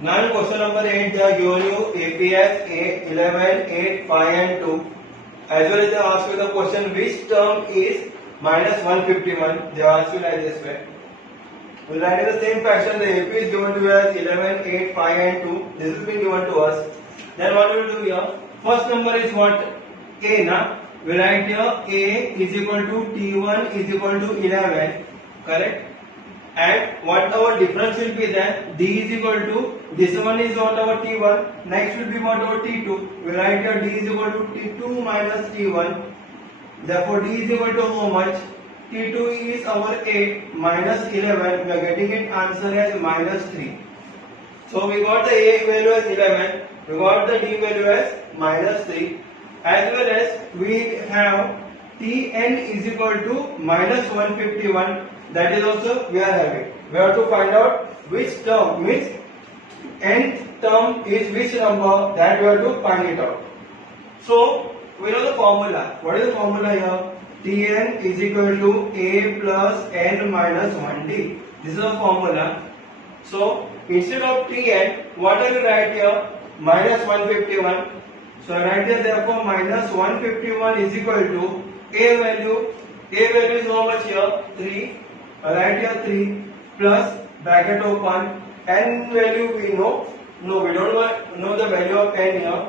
Now question number 8, they are given you APS 8, 11, 8, 5 and 2. As well as they ask you the question which term is minus 151. They ask you like this way. We write in the same fashion. The AP is given to you as 11, 8, 5 and 2. This has been given to us. Then what we will do here? First number is what? A na? We write here A is equal to T1 is equal to 11. Correct? And what our difference will be then? D is equal to, this one is what our T1, next will be what our T2. We write here D is equal to T2 minus T1. Therefore D is equal to how much? T2 is our 8 minus 11. We are getting it answer as minus 3. So we got the A value as 11. We got the D value as minus 3. As well as we have Tn is equal to minus 151. That is also we are having. We have to find out which term, means nth term is which number, that we have to find it out. So we know the formula. What is the formula here? Tn is equal to A plus n minus 1d. This is the formula. So instead of Tn, what I will write here? Minus 151. So I write here therefore minus 151 is equal to A value. A value is how much here? 3. I write here 3 plus bracket open. N value we know. No, we don't know the value of n here.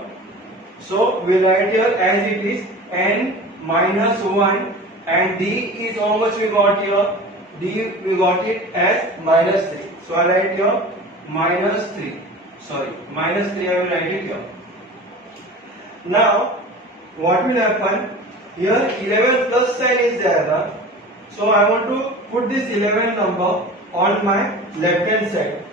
So we write here as it is n minus 1, and D is how much we got here? D we got it as minus 3. So I write here minus 3. Sorry, minus 3 I will write it here. Now what will happen? Here 11 plus sign is there. So I want to put this 11 number on my left hand side.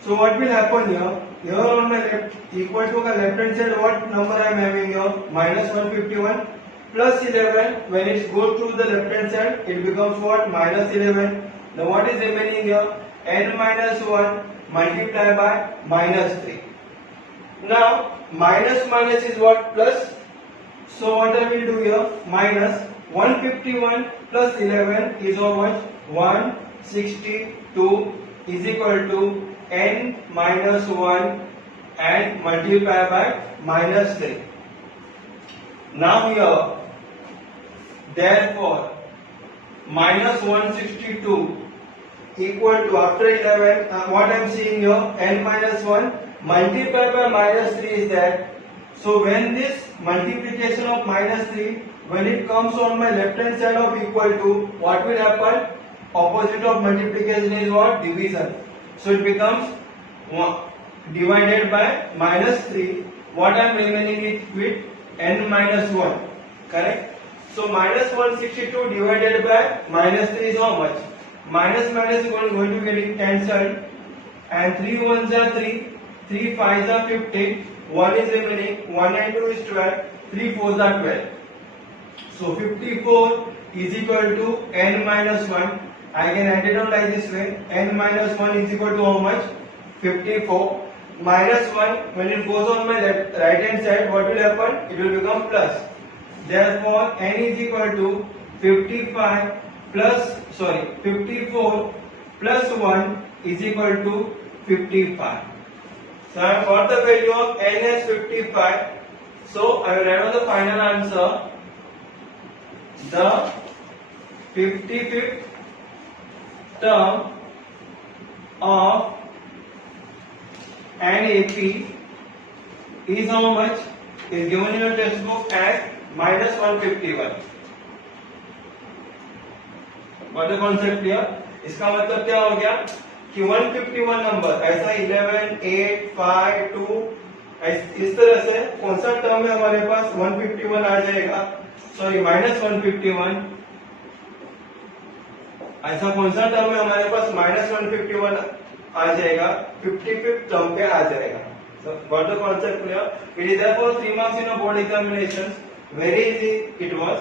So what will happen here? Here on my left, equal to the left hand side, what number I am having here? Minus 151 plus 11. When it goes to the left hand side, it becomes what? Minus 11. Now what is remaining here? N minus 1 multiplied by minus 3. Now minus minus is what? Plus. So what I will do here? Minus 151 plus 11 is how much? 162 is equal to n minus 1 and multiply by minus 3. Now here, therefore, minus 162 equal to, after 11, what I am seeing here, n minus 1 multiplied by minus 3 is that. So when this multiplication of minus 3, when it comes on my left hand side of equal to, what will happen? Opposite of multiplication is what? Division. So it becomes 1 divided by minus 3. What I am remaining with n minus 1. Correct? So minus 162 divided by minus 3 is how much? Minus minus is going to get cancelled. And 3 ones are 3. 3 5s are 15. 1 is remaining. 1 and 2 is 12. 3 4s are 12. So 54 is equal to n minus 1. I can write it down like this way. N minus 1 is equal to how much? 54. Minus 1, when it goes on my right hand side, what will happen? It will become plus. Therefore, n is equal to 54 plus 1 is equal to 55. So I have got the value of n as 55. So I will write on the final answer. The 55th term of an AP is how much? Is given in your textbook as minus 151. What the concept here? इसका मतलब क्या हो गया कि 151 number ऐसा 11, 8, 5, 2 इस तरह से कौन सा टर्म में हमारे पास 151 आ जाएगा, सॉरी माइनस 151, ऐसा कौन सा टर्म में हमारे पास माइनस 151 आ जाएगा, 55th टर्म पे आ जाएगा. So got the concept clear? It is therefore 3 marks in a board examinations. Very easy it was.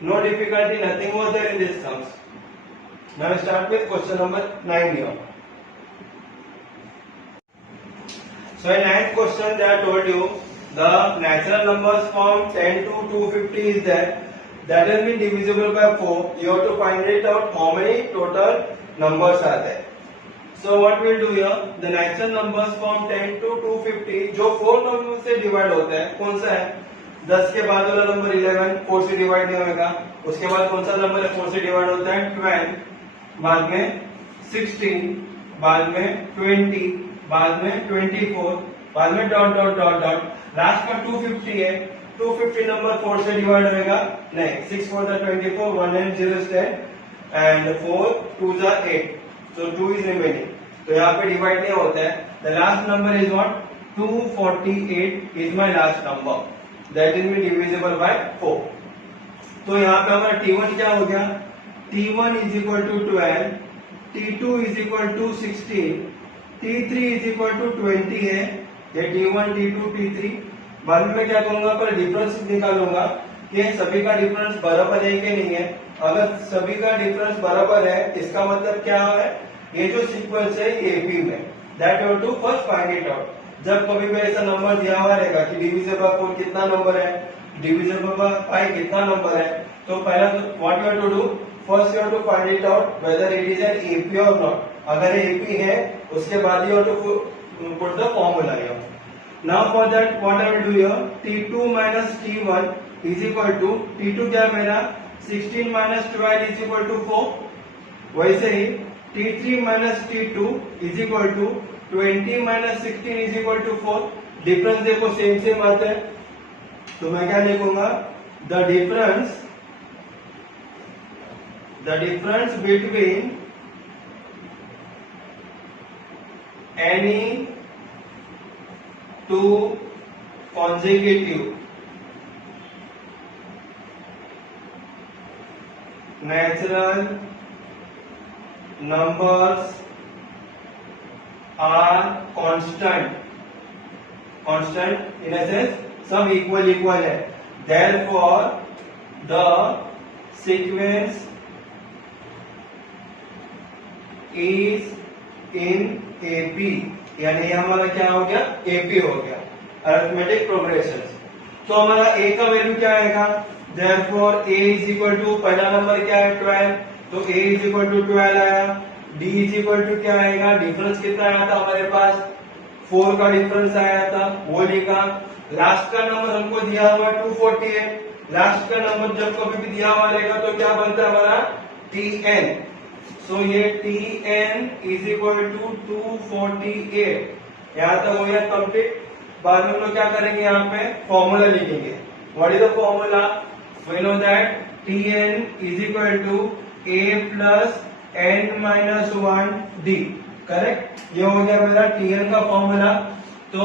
No difficulty, nothing was there in these terms. Now we start with question number 9 here. So in 9th question they have told you the natural numbers from 10 to 250 is there. That has been divisible by 4. You have to find it out how many total numbers are there. So what we'll do here, the natural numbers from 10 to 250 जो 4 number से divide होता है, कौन सा है? 10 के बाद वाला नंबर 11 4 से डिवाइड नहीं होगा। उसके बाद कौन सा नंबर है 4 से डिवाइड होता है? 12, बाद में 16, बाद में 20, बाद में 24, बाद में dot dot dot dot, last में 250 है। 250 नंबर 4 से डिवाइड होगा नहीं। 6 4 24, 1 and 0 is 10 and 4 2 8, so 2 is remaining। तो यहाँ पे डिवाइड नहीं होता है। The last number is what? 248 is my last number, that is divisible by 4। तो यहाँ पे हमारा T1 क्या हो गया? T1 is equal to 12, T2 is equal to 16, T3 is equal to 20 है। ये T1 T2 T3। बाद में क्या करूंगा, पर डिफरेंस निकालूंगा कि सभी का डिफरेंस बराबर है कि नहीं है। अगर सभी का डिफरेंस बराबर है, इसका मतलब क्या है? ये जो सीक्वेंस है ये एपी में, that you have to first find it out. जब कभी भी ऐसा नंबर दिया हुआ रहेगा कि डिविजिबल बाय 4 कितना नंबर है, डिविजिबल बाय 5 कितना नंबर है, तो पहला तो what you have to do, first you have to find it out whether it is an AP और नॉट। अगर एपी है उसके बाद you have to put the formula here. Now for that what I will do here, T2 minus T1 is equal to, T2 क्या है मेरा? 16 minus 12 is equal to 4। वैसे ही T3 minus T2 is equal to 20 minus 16 is equal to 4। Difference देखो same same आता है, तो मैं क्या लिखूंगा? The difference between any two consecutive natural numbers are constant in a sense सब equal है, therefore the sequence is in AP, यानी हमारा क्या हो गया? AP हो गया, अरिथमेटिक प्रोग्रेशन। तो हमारा A का वैल्यू क्या आएगा? therefore A is equal to, पहला नंबर क्या है? 12, तो A इज इक्वल टू 12 आया। D इज इक्वल टू क्या आएगा? डिफरेंस कितना आया था हमारे पास? 4 का डिफरेंस आया था, वो लिखा। लास्ट का नंबर हमको दिया हुआ 248। लास्ट का नंबर जब कभी भी दिया हुआ रहेगा तो क्या बनता है हमारा? Tn। सो ये Tn इज इक्वल टू 248। यहाँ तक हो गया कंप्लीट। बाद में हम लोग क्या करेंगे, यहाँ पे फॉर्मूला लिखेंगे। What is the formula? We know that Tn is equal to A plus n minus 1 D, correct? ये हो गया मेरा Tn का फॉर्मूला। तो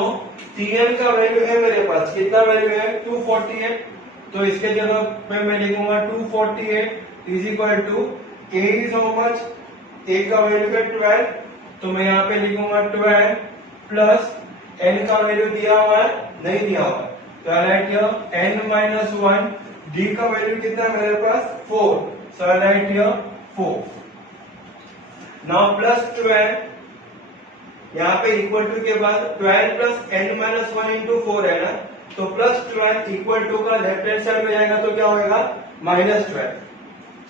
Tn का वैल्यू है मेरे पास, कितना वैल्यू है? 248। तो इसके जगह पे मैं लिखूंगा 248 is equal to A is how much? A का वैल्यू है 12, तो मैं यहाँ पे लिखूंगा 12 प्लस n का वैल्यू दिया हुआ है? नहीं दिया हुआ है, तो I right here n minus 1। D का वैल्यू कितना है मेरे पास? 4, so I write here 4. Now plus 12, यहाँ पे इक्वल टू के बाद 12 प्लस n माइनस 1 इंटू 4 है ना, तो प्लस 12 इक्वल टू का लेफ्ट हैंड साइड में जाएगा तो क्या होगा? Minus 12।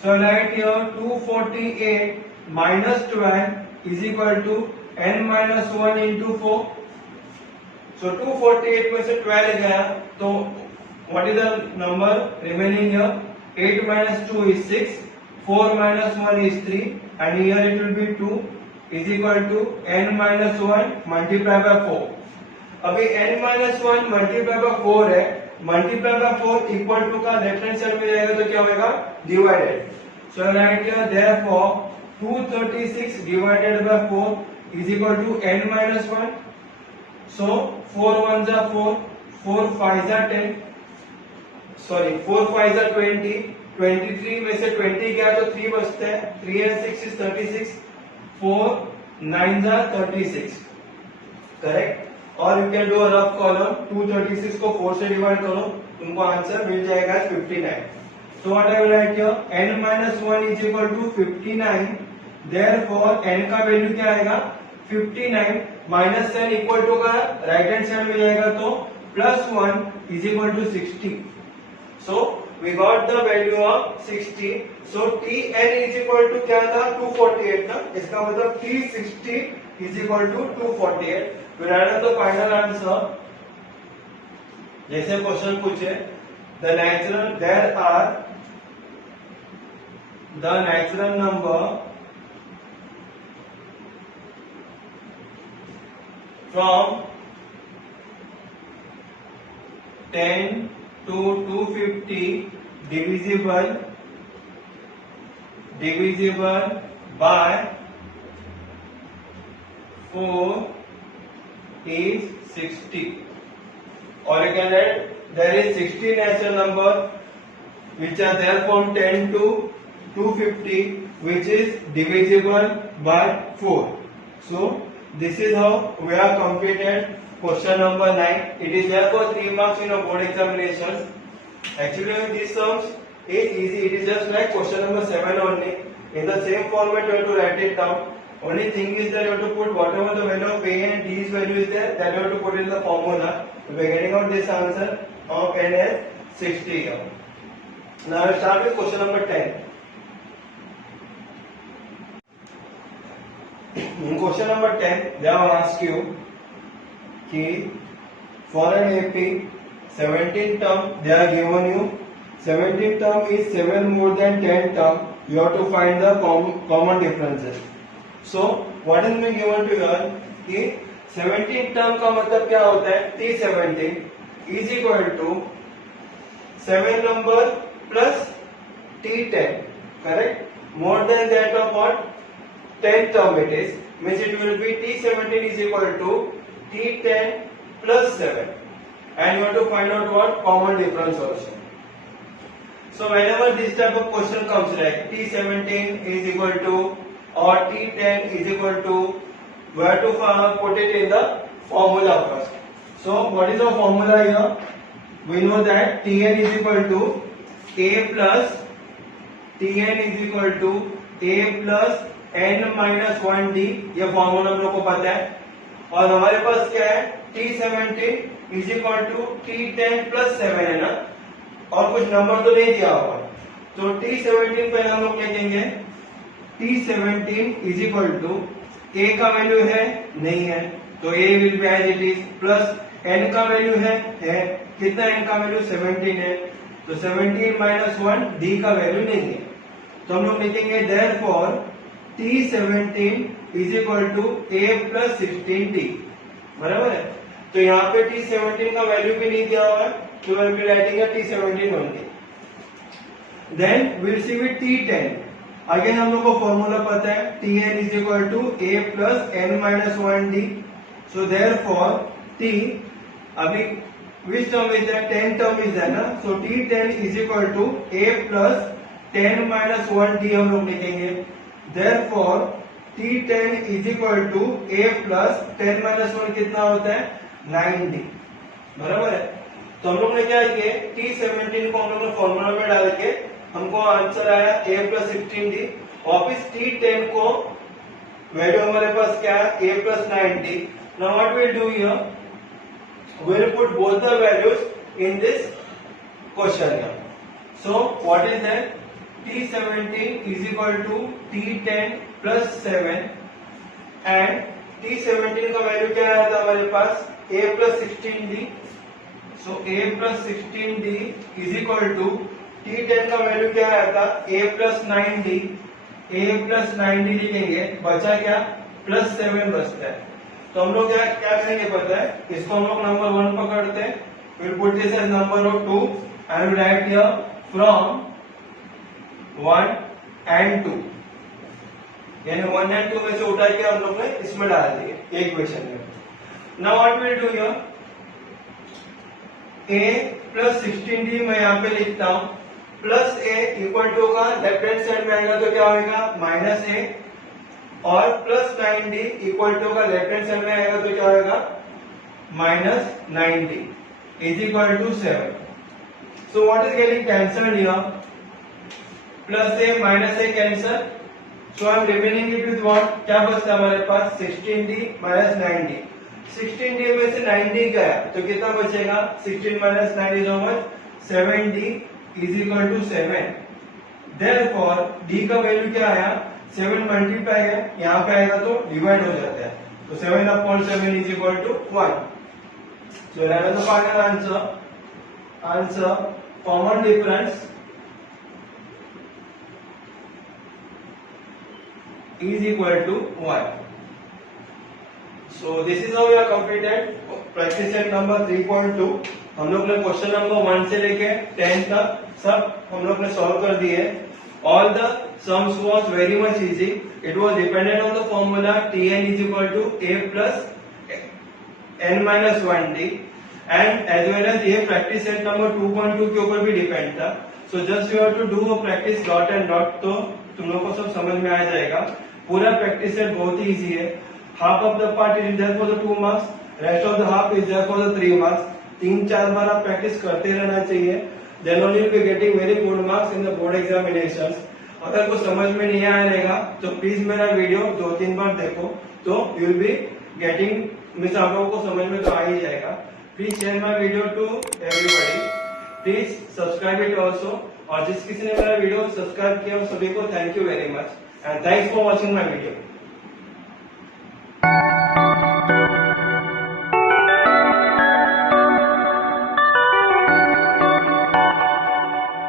So I write here 248 minus 12 is equal to n minus 1 into 4. So 248 में से 12 गया, तो what is the number remaining here? 8 minus 2 is 6, 4 minus 1 is 3, and here it will be 2 is equal to n minus 1 multiplied by 4. अभी n minus 1 multiplied by 4 है, multiplied by 4 equal to का left hand side में जाएगा तो क्या होगा? Divided. So I write here therefore 236 divided by 4 is equal to n minus 1. So 4 1s are 4, 4 5s are 10, sorry 4 5s are 20, 23 में से 20 गया तो 3 बचते हैं, 3 and 6 is 36, 4 9s are 36, correct? और you can do a rough column, 236 को 4 से divide करो, तुमको आंसर मिल जाएगा 59। So what I will write here, n minus 1 is equal to 59, therefore n का वैल्यू क्या आएगा? 59 माइनस 10 इक्वल टू का राइट हैंड साइड में जाएगा तो plus 1 is equal to 60। So we got the value of 60. So Tn is equal to क्या था 248 ना, इसका मतलब T60 is equal to 248. We write the final answer. जैसे क्वेश्चन पूछे the natural number from 10 to 250 divisible by 4 is 60. Or you can add there is 60 natural number which are there from 10 to 250 which is divisible by 4. So this is how we have completed question number 9. It is there for 3 marks in a board examination. Actually these sums is easy. It is just like question number 7 only. In the same format you have to write it down. Only thing is that you have to put whatever the value of A and D's value is there, that you have to put in the formula. We are getting out this answer of N as 60 here. Now I will start with question number 10. In question number 10, they have asked you कि for an AP 17 term they are given you 17 term is 7 more than 10 term. You have to find the common differences. So what is being given to you कि 17 term का मतलब क्या होता है T17 is equal to 7 number plus T10, correct? More than that of what 10 term it is, means it will be T17 is equal to T10 plus 7, and you have to find out what common difference also. So whenever this type of question comes like T17 is equal to or T10 is equal to, we have to put it in the formula first. So what is the formula here? We know that Tn is equal to A plus n minus 1d, ये formula हम लोग को पता है. और हमारे पास क्या है T17 is equal to T10 plus 7 है ना, और कुछ नंबर तो नहीं दिया होगा. तो T17 पहले हम लोग लिखेंगे T17 is equal to A का वैल्यू है नहीं है तो A will be as it is, plus n का वैल्यू है कितना, n का वैल्यू 17 है तो 17 माइनस 1 d का वैल्यू नहीं है, तो हम लोग लिखेंगे therefore T17 is equal to A plus 16d. बराबर है. तो यहाँ पे T17 का वैल्यू भी नहीं दिया हुआ है तो we'll be writing a T17 only. Then we'll see with T10. Again हम लोग को फॉर्मूला पता है Tn is equal to A plus n minus 1d. So therefore T अभी which term is that 10 term is that ना, so T10 is equal to A plus 10 minus 1d हम लोग लिखेंगे. Therefore T10 is equal to A plus 10 minus 1 कितना होता है 9d. बराबर है. तो हम लोग ने क्या किया T17 को हम लोग ने फॉर्मूला में डाल के हमको आंसर आया A plus 16d. वापिस T10 को वैल्यू हमारे पास क्या है A plus 9d. Now what we'll do here, we'll put both the values in this question here. So what is that? T17 is equal to T10 plus 7 and T17 का value क्या आया था हमारे पास A plus 16d. So A plus 16d is equal to T10 का value क्या आया था A plus 9d. A plus 9d लिखेंगे, बचा क्या प्लस 7 बचता है. तो हम लोग क्या करेंगे पता है, इसको हम लोग नंबर 1 पकड़ते हैं, we'll put this as number of 2 and we'll write here from 1 and 2, यानी 1 and 2 में से उठा के हम लोग ने इसमें डाल दिए एक इक्वेशन में. Now what will do here, A plus 16d मैं यहाँ पे लिखता हूँ, प्लस A इक्वल टू का लेफ्ट हैंड साइड में आएगा तो क्या होगा माइनस A, और प्लस 9d इक्वल टू का लेफ्ट हैंड साइड में आएगा तो क्या होगा minus 9d is equal to 7. So what is getting cancelled here, plus A minus A cancel, so I am remaining it with what, क्या बचता है हमारे पास 16d माइनस 9d. 16d में से 9d गया तो कितना बचेगा 16 minus 9 is how much 7d is equal to 7। Therefore d का वैल्यू क्या आया, 7 मल्टीप्लाई है, यहाँ पे आएगा तो डिवाइड हो जाता है, तो 7/7 is equal to 1। So that is the final answer. Answer, common difference is equal to 1. So this is how we are completed practice set number 3.2. हम लोग ने क्वेश्चन नंबर 1 से लेके 10 तक सब हम लोग ने सॉल्व कर दिए। All the sums was very much easy. It was dependent on the formula Tn is equal to a plus n minus 1d, and as well as ये practice set number 2.2 के ऊपर भी डिपेंड था। So just you have to do a practice dot and dot, तो तुम लोग को सब समझ में आ जाएगा। पूरा प्रैक्टिस सेट बहुत ही इजी है। Half of the part is there for the 2 marks, rest of the half is there for the 3 marks. 3-4 बार आप प्रैक्टिस करते रहना चाहिए, then only will be getting very good marks in the board examinations. अगर कुछ समझ में नहीं आ रहेगा तो प्लीज मेरा वीडियो 2-3 बार देखो, तो you will be getting, means आप लोगों को समझ में तो आ ही जाएगा। Please share my video to everybody, please subscribe it also. और जिस किसी ने मेरा वीडियो सब्सक्राइब किया सभी को thank you very much, and thanks for watching my video.